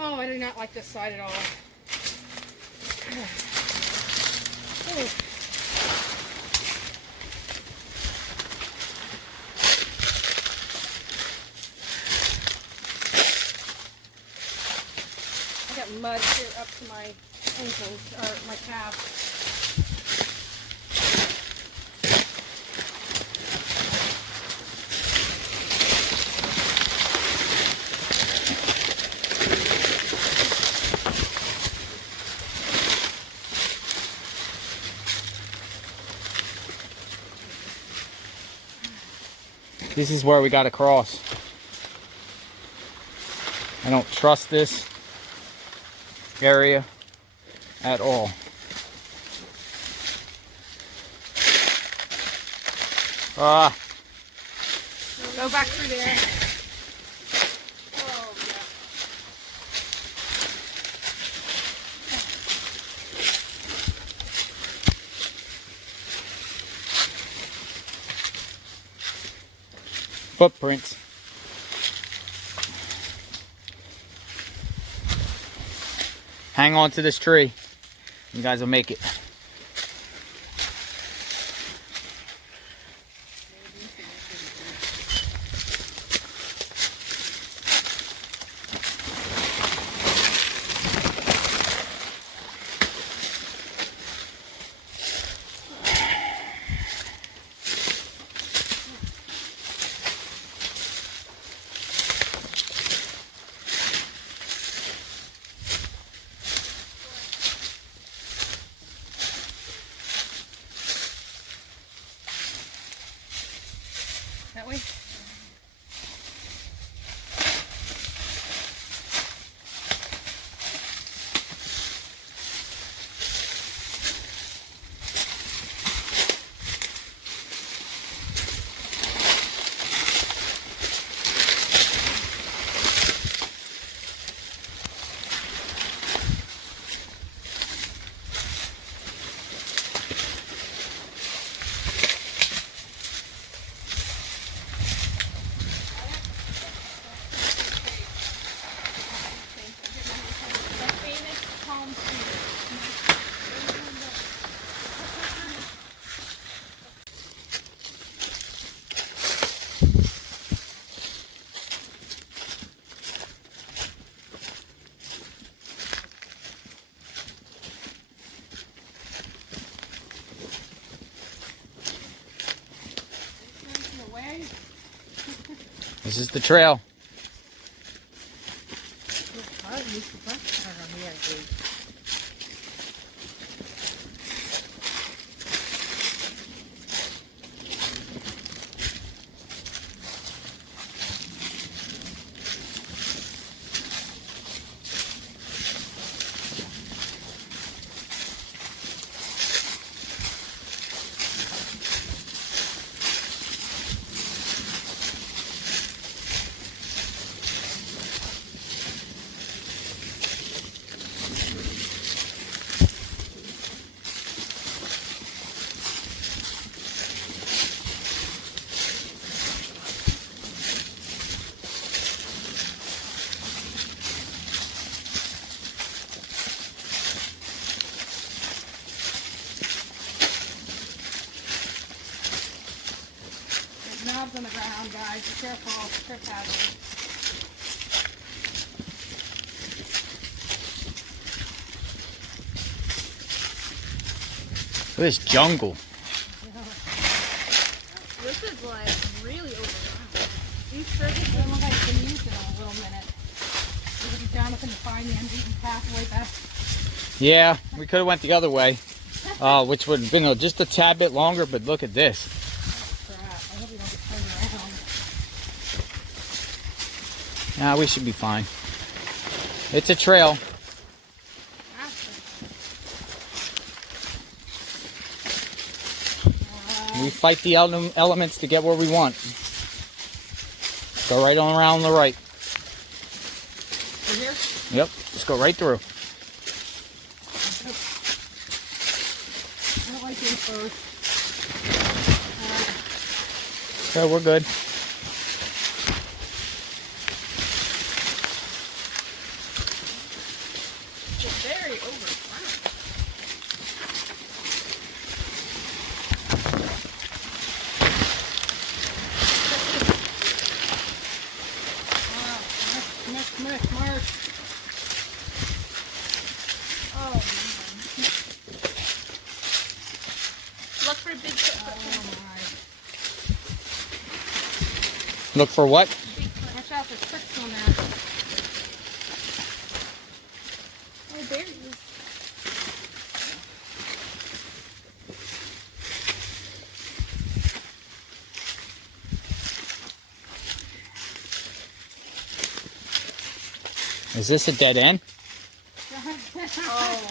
Oh, I do not like this side at all. Oh. I got mud here up to my ankles, or my calf. This is where we got to cross. I don't trust this area at all. Ah. Go back through there. Oh, yeah. Footprints. Hang on to this tree. You guys will make it. That way? This is the trail. Knobs on the ground, guys. Be careful. Trip hazard. Look at this jungle. This is like really overwhelming. These circuits don't look like it's been used in a little minute. We're going to be down looking to find the unbeaten pathway back. Yeah, we could have went the other way, which would have been just a tad bit longer, but look at this. Nah, we should be fine. It's a trail. We fight the elements to get where we want. Go right on around the right. Through here? Yep, just go right through. I don't like being close. Okay, we're good. It's very overgrown. Mark. Oh, man. Look for a big footprint. Oh, my. Look for what? Watch out, there's tricks on that. Oh, there he is. Is this a dead end? Oh.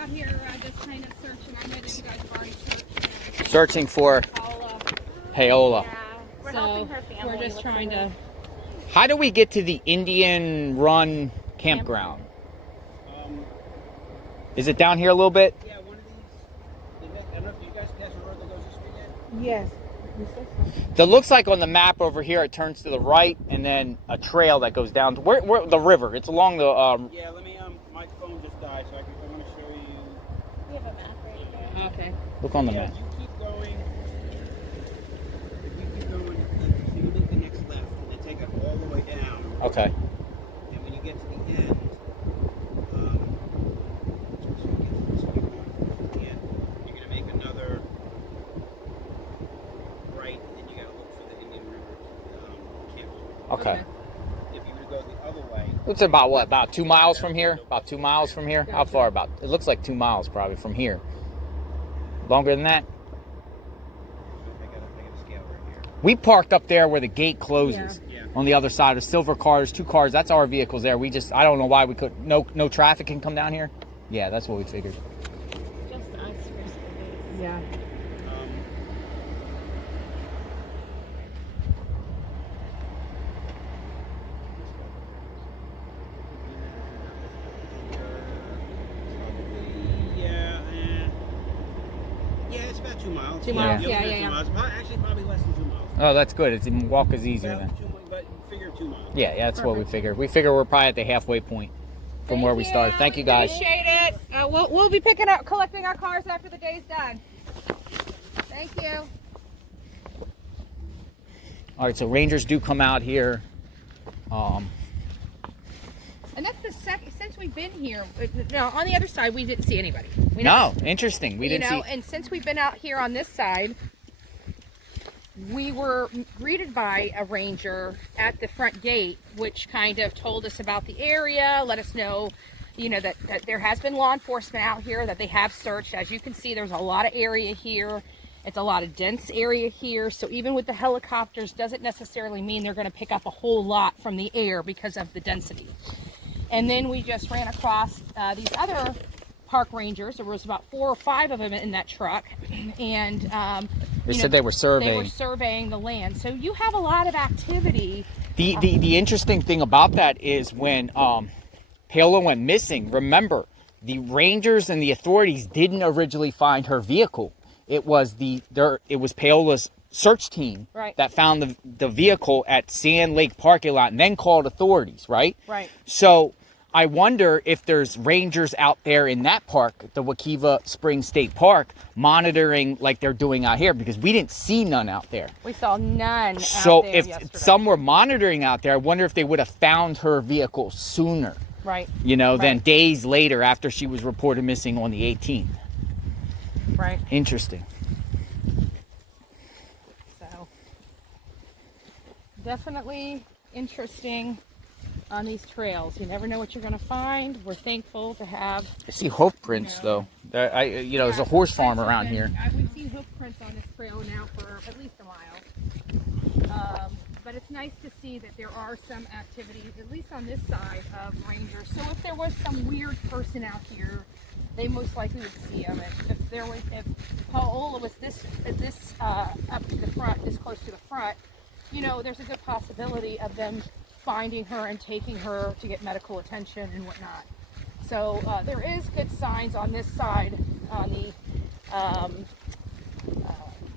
Out here, just kind of searching. I know that you guys have already searched. Searching for Paola. Yeah, we're helping her family. We're just trying to. How do we get to the Indian Run campground? Is it down here a little bit? Yeah, one of these. I don't know if you guys pass a road that goes this way yet? Yes. That looks like on the map over here, it turns to the right, and then a trail that goes down to where the river. It's along the. Yeah, let me. My phone just died, so I'm going to show you. We have a map right there. Okay. Look on the Yeah, map. you keep going. If you keep going, so you make the next left, and then take it all the way down. Okay. And when you get to the end, you're going to make another right, and then you got to look for the Indian River camp. Okay. If you were to go the other way. It's about what? About 2 miles from here? About 2 miles from here? How far? About? It looks like 2 miles probably from here. Longer than that? I got a scale right here. We parked up there where the gate closes. Yeah. On the other side, of silver cars, 2 cars. That's our vehicles there. I don't know why we could. No traffic can come down here. Yeah, that's what we figured. Just us for space. Yeah. Yeah, it's about 2 miles. 2 miles. You'll Yeah, get yeah, 2 yeah. miles. Actually, probably less than 2 miles. Oh, that's good. It's walk is easier then. But figure 2 miles. Yeah, that's what we figured. We figure we're probably at the halfway point from where we started. Thank you, guys. Appreciate it. We'll be collecting our cars after the day's done. Thank you. All right, so rangers do come out here. And that's the second since we've been here. No, on the other side we didn't see anybody. No, interesting. We didn't see. And since we've been out here on this side, we were greeted by a ranger at the front gate, which kind of told us about the area, let us know, that there has been law enforcement out here, that they have searched. As you can see, there's a lot of area here. It's a lot of dense area here. So even with the helicopters, doesn't necessarily mean they're going to pick up a whole lot from the air because of the density. And then we just ran across these other park rangers. There was about 4 or 5 of them in that truck, and They said they were surveying. They were surveying the land. So you have a lot of activity. The interesting thing about that is when Paola went missing, remember, the rangers and the authorities didn't originally find her vehicle. it was it was Paola's search team Right. that found the vehicle at Sand Lake parking lot and then called authorities, right? Right. So I wonder if there's rangers out there in that park, the Wekiwa Springs State Park, monitoring like they're doing out here, because we didn't see none out there. We saw none So out there if yesterday. some were monitoring out there, I wonder if they would have found her vehicle sooner, Right. you know, than Right. days later after she was reported missing on the 18th. Right. Interesting. So definitely interesting on these trails. You never know what you're going to find. We're thankful to have. I see hoof prints though. There's a horse farm around here. We've seen hoof prints on this trail now for at least a mile. But it's nice to see that there are some activity, at least on this side, of rangers. So if there was some weird person out here, they most likely would see them. If Paola was this up to the front, this close to the front, you know, there's a good possibility of them finding her and taking her to get medical attention and whatnot. So there is good signs on this side, on the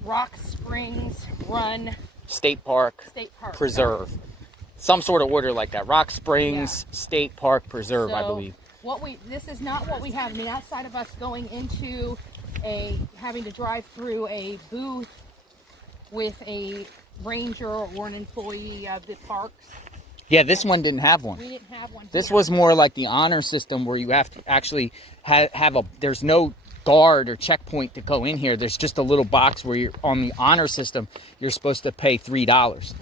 Rock Springs Run State Park Preserve. Some sort of order like that. Rock Springs State Park Preserve, I believe. This is not what we have. I mean, outside of us going into having to drive through a booth with a ranger or an employee of the parks. Yeah, this one didn't have one. We didn't have one. This here. was more like the honor system where you have to actually there's no guard or checkpoint to go in here. There's just a little box where you're on the honor system, you're supposed to pay $3.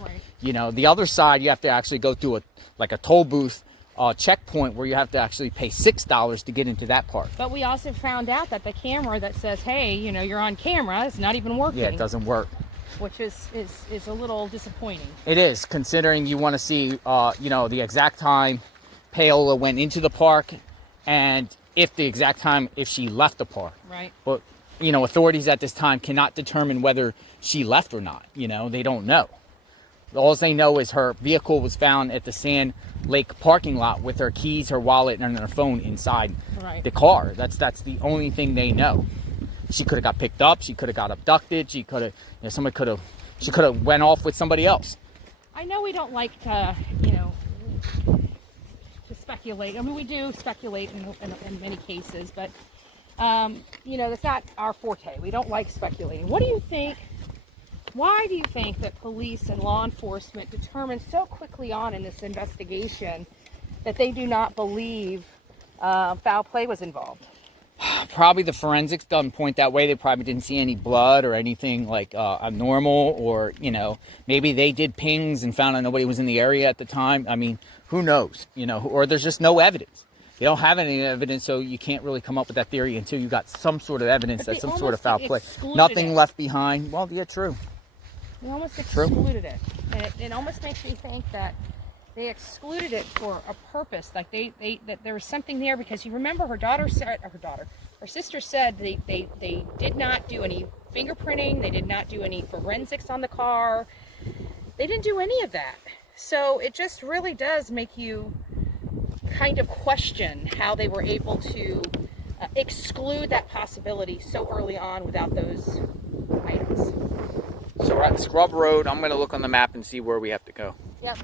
Right. You know, the other side, you have to actually go through a toll booth checkpoint where you have to actually pay $6 to get into that part. But we also found out that the camera that says, hey, you know, you're on camera, is not even working. Yeah, it doesn't work. Which is a little disappointing. It is, considering you want to see, the exact time Paola went into the park and if she left the park. Right. But, authorities at this time cannot determine whether she left or not. You know, they don't know. All they know is her vehicle was found at the Sand Lake parking lot with her keys, her wallet, and her phone inside the car. That's the only thing they know. She could have got picked up. She could have got abducted. She could have, she could have went off with somebody else. I know we don't like to, to speculate. I mean, we do speculate in many cases, but, that's not our forte. We don't like speculating. What do you think? Why do you think that police and law enforcement determined so quickly on in this investigation that they do not believe foul play was involved? Probably the forensics doesn't point that way. They probably didn't see any blood or anything like abnormal, or maybe they did pings and found out nobody was in the area at the time. I mean, who knows? Or there's just no evidence. You don't have any evidence, so you can't really come up with that theory until you got some sort of evidence that some sort of foul play. Nothing left behind. Well, yeah, true. They almost excluded it, and it almost makes me think that they excluded it for a purpose, like that there was something there, because you remember her sister said they did not do any fingerprinting, they did not do any forensics on the car, they didn't do any of that. So it just really does make you kind of question how they were able to exclude that possibility so early on without those items. So we're at Scrub Road. I'm going to look on the map and see where we have to go. Yep.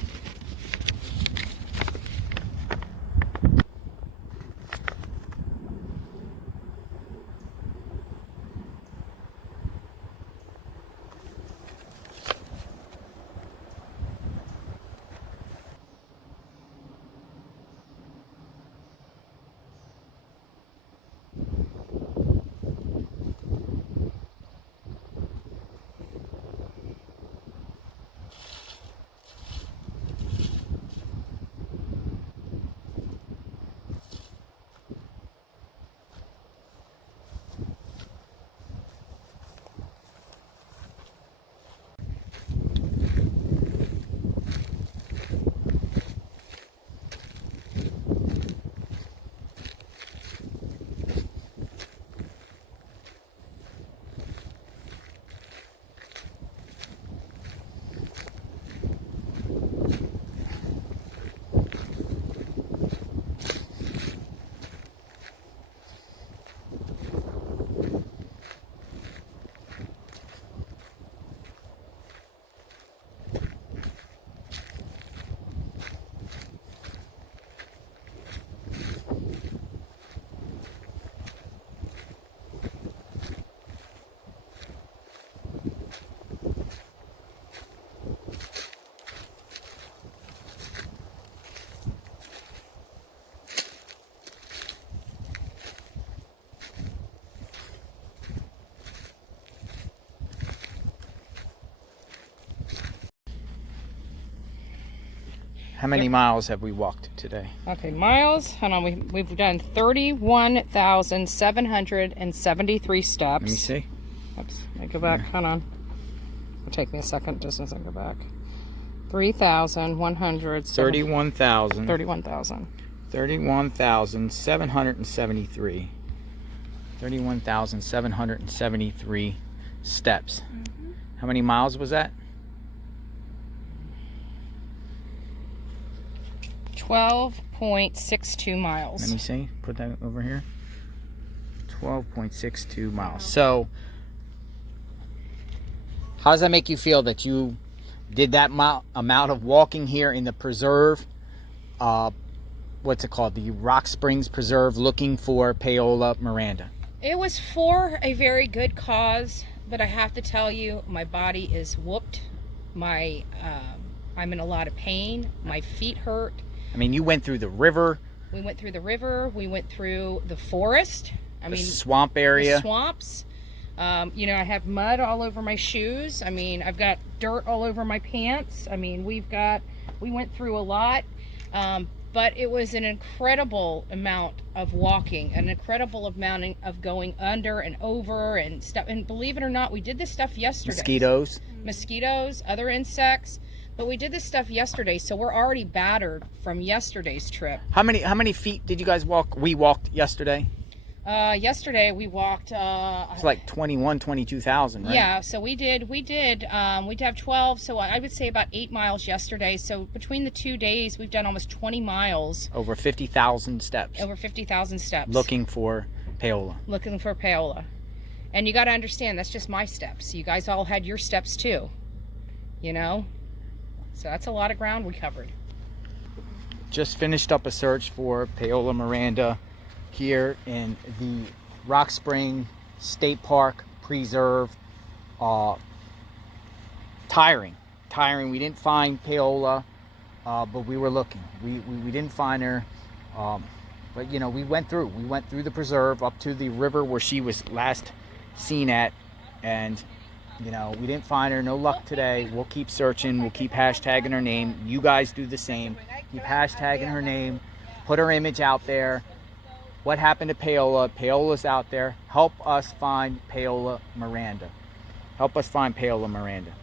How many miles have we walked today? Okay, miles. Hold on, we've done 31,773 steps. Let me see. Oops, let me go back. Hold on. It'll take me a second just as I go back. 3,100. 31,000. 31,000. 31,773. 31,773 steps. How many miles was that? 12.62 miles. Let me see. Put that over here. 12.62 miles. So, how does that make you feel that you did that amount of walking here in the preserve? What's it called? The Rock Springs Preserve, looking for Paola Miranda. It was for a very good cause, but I have to tell you, my body is whooped. I'm in a lot of pain. My feet hurt. I mean, you went through the river. We went through the river. We went through the forest. The swamp area. The swamps. You know, I have mud all over my shoes. I mean, I've got dirt all over my pants. I mean, we went through a lot. But it was an incredible amount of walking, an incredible amount of going under and over and stuff. And believe it or not, we did this stuff yesterday. Mosquitoes, other insects. But we did this stuff yesterday, so we're already battered from yesterday's trip. How many feet did you guys walk? We walked yesterday. Yesterday we walked. It's like 22,000, right? Yeah, so we did have 12. So I would say about 8 miles yesterday. So between the 2 days, we've done almost 20 miles. Over 50,000 steps. Over 50,000 steps. Looking for Paola. Looking for Paola. And you got to understand, that's just my steps. You guys all had your steps too. You know? So that's a lot of ground we covered. Just finished up a search for Paola Miranda here in the Rock Spring State Park Preserve. Tiring. We didn't find Paola, but we were looking. We didn't find her. But you know, we went through the preserve up to the river where she was last seen at, and you know, we didn't find her. No luck today. We'll keep searching. We'll keep hashtagging her name. You guys do the same. Keep hashtagging her name. Put her image out there. What happened to Paola? Paola's out there. Help us find Paola Miranda. Help us find Paola Miranda.